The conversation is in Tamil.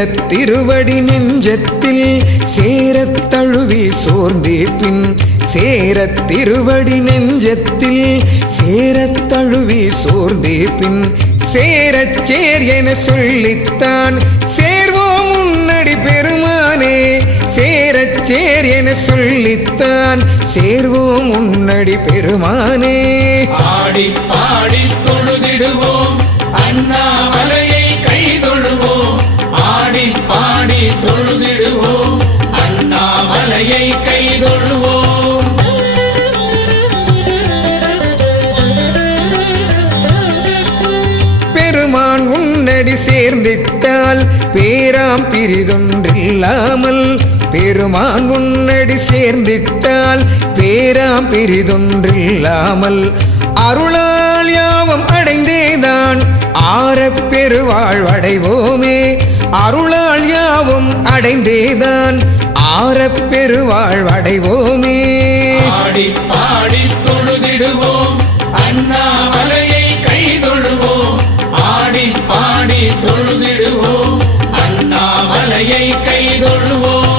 சேரத் திருவடி நெஞ்சத்தில் சேரத் தழுவி சோர்ந்தே பின் சேரத் திருவடி நெஞ்சத்தில் சேரத் தழுவி சோர்ந்தே பின் சேரச் சேர் என சொல்லித்தான் சேர்வோம் உன்னடி பெருமானே சேரச் சேர் என சொல்லித்தான் சேர்வோம் உன்னடி பெருமானே ஆடி பாடி தொழுதிடுவோம் அண்ணாமலையை கை தொழுவோம் ஆடி பாடி தொழுதிடுவோம் அண்ணாமலையை கை தொழுவோம் பெருமான் உன்னடி சேர்ந்திட்டால் பேராம் பிரிதொன்றில்லாமல் பெருமான் உன்னடி சேர்ந்திட்டால் பேராம் பிரிதொன்றில்லாமல் அருளால் யாவும் அடைந்தேதான் ஆரப் பெருவாழ்வடைவோமே அருளால் யாவும் அடைந்தேதான் ஆரப் பெருவாழ்வடைவோமே ஆடி பாடி தொழுதிடுவோம் அண்ணாமலையை கை தொழுவோம் ஆடி பாடி தொழுதிடுவோம் அண்ணாமலையை கை தொழுவோம்